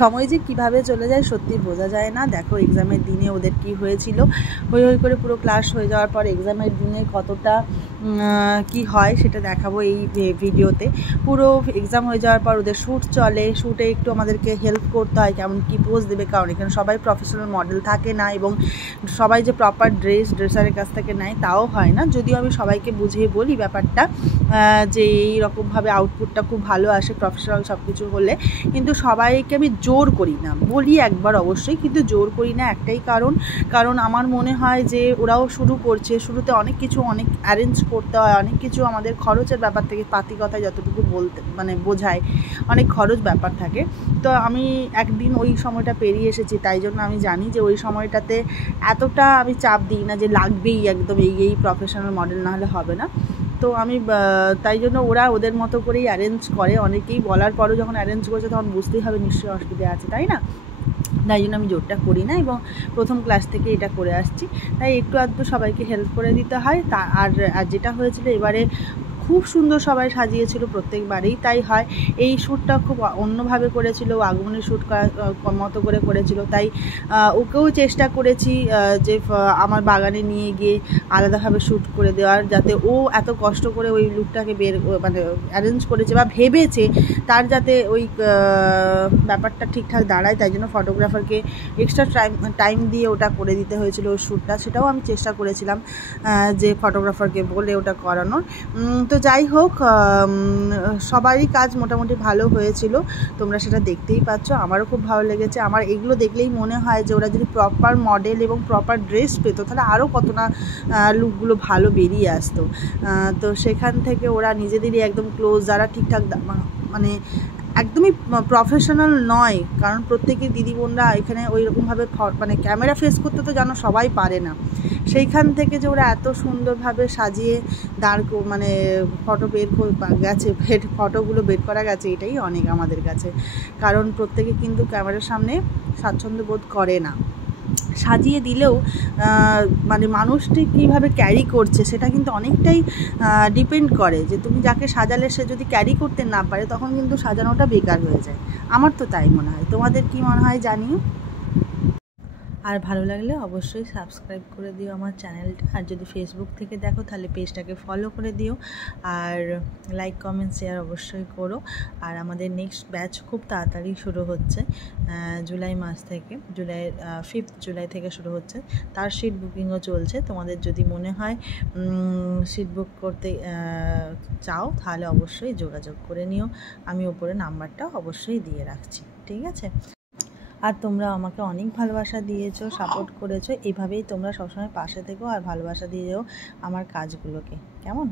সময় যে কিভাবে চলে যায় সত্যি বোঝা যায় না। দেখো এক্সামের দিনে ওদের কি হয়েছিল, হই হই করে পুরো ক্লাস হয়ে যাওয়ার পর এক্সামের দিনে কতটা কি হয় সেটা দেখাবো এই ভিডিওতে। পুরো এক্সাম হয়ে যাওয়ার পর ওদের শ্যুট চলে, শ্যুটে একটু আমাদেরকে হেল্প করতে হয় কেমন কী পোজ দেবে, কারণ এখানে সবাই প্রফেশনাল মডেল থাকে না এবং সবাই যে প্রপার ড্রেসারের কাছ থেকে নেয় তাও হয় না। যদিও আমি সবাইকে বুঝিয়ে বলি ব্যাপারটা যে এইরকমভাবে আউটপুটটা খুব ভালো আসে প্রফেশনাল সব কিছু হলে, কিন্তু সবাইকে আমি জোর করি না, বলি একবার অবশ্যই, কিন্তু জোর করি না একটাই কারণ আমার মনে হয় যে ওরাও শুরু করছে, শুরুতে অনেক কিছু অনেক অ্যারেঞ্জ করতে হয়, অনেক কিছু আমাদের খরচের ব্যাপার থেকে পাতি কথায় যতটুকু বলতে মানে বোঝায় অনেক খরচ ব্যাপার থাকে। তো আমি একদিন ওই সময়টা পেরিয়ে এসেছি, তাই জন্য আমি জানি যে ওই সময়টাতে এতটা আমি চাপ দিই না যে লাগবেই একদম এই প্রফেশনাল মডেল না হলে হবে না। তো আমি তাই জন্য ওরা ওদের মতো করেই অ্যারেঞ্জ করে, অনেকেই বলার পরও যখন অ্যারেঞ্জ করছে তখন বুঝতেই হবে নিশ্চয়ই অসুবিধা আছে, তাই না? তাই জন্য আমি জোরটা করি না এবং প্রথম ক্লাস থেকে এটা করে আসছি, তাই একটু আধটু সবাইকে হেল্প করে দিতে হয়। আর যেটা হয়েছিল এবারে খুব সুন্দর সবাই সাজিয়েছিল, প্রত্যেকবারেই তাই হয়। এই শ্যুটটা খুব অন্যভাবে করেছিল, আগমনের শ্যুট মতো করে করেছিল, তাই ওকেও চেষ্টা করেছি যে আমার বাগানে নিয়ে গিয়ে আলাদাভাবে শ্যুট করে দেওয়ার, যাতে ও এত কষ্ট করে ওই লুকটাকে মানে অ্যারেঞ্জ করেছে বা ভেবেছে তার যাতে ওই ব্যাপারটা ঠিকঠাক দাঁড়ায়, তাই জন্য ফটোগ্রাফারকে এক্সট্রা টাইম দিয়ে ওটা করে দিতে হয়েছিল ওই শ্যুটটা। সেটাও আমি চেষ্টা করেছিলাম যে ফটোগ্রাফারকে বলে ওটা করানোর। তো যাই হোক, সবারই কাজ মোটামুটি ভালো হয়েছিল, তোমরা সেটা দেখতেই পাচ্ছ। আমারও খুব ভালো লেগেছে। আমার এগুলো দেখলেই মনে হয় যে ওরা যদি প্রপার মডেল এবং প্রপার ড্রেস পেতো তাহলে আরও কত না লুকগুলো ভালো বেরিয়ে আসতো। তো সেখান থেকে ওরা নিজেদেরই একদম ক্লোজ, যারা ঠিকঠাক মানে একদমই প্রফেশনাল নয়, কারণ প্রত্যেকের দিদি বোনরা এখানে ওই রকমভাবে মানে ক্যামেরা ফেস করতে তো জানো সবাই পারে না, সেইখান থেকে যে ওরা এত সুন্দরভাবে সাজিয়ে মানে ফটো গেছে, ফটোগুলো বের করা গেছে, এটাই অনেক আমাদের কাছে। কারণ প্রত্যেকে কিন্তু ক্যামেরার সামনে স্বাচ্ছন্দ্য বোধ করে না। সাজিয়ে দিলেও মানে মানুষটি কীভাবে ক্যারি করছে সেটা কিন্তু অনেকটাই ডিপেন্ড করে, যে তুমি যাকে সাজালে সে যদি ক্যারি করতে না পারে তখন কিন্তু সাজানোটা বেকার হয়ে যায়। আমার তো তাই মনে হয়, তোমাদের কি মনে হয় জানিও। আর ভালো লাগলে অবশ্যই সাবস্ক্রাইব করে দিও আমার চ্যানেলটা, আর যদি ফেসবুক থেকে দেখো তাহলে পেজটাকে ফলো করে দিও, আর লাইক কমেন্ট শেয়ার অবশ্যই করো। আর আমাদের নেক্সট ব্যাচ খুব তাড়াতাড়ি শুরু হচ্ছে, জুলাই মাস থেকে, 5 জুলাই থেকে শুরু হচ্ছে। তার সিট বুকিংও চলছে, তোমাদের যদি মনে হয় সিট বুক করতে চাও তাহলে অবশ্যই যোগাযোগ করে নিও। আমি উপরে নাম্বারটা অবশ্যই দিয়ে রাখছি, ঠিক আছে? আর তোমরা আমাকে অনেক ভালোবাসা দিয়েছো, সাপোর্ট করেছো, এইভাবেই তোমরা সবসময় পাশে থেকো আর ভালোবাসা দিয়ে যাও আমার কাজগুলোকে, কেমন?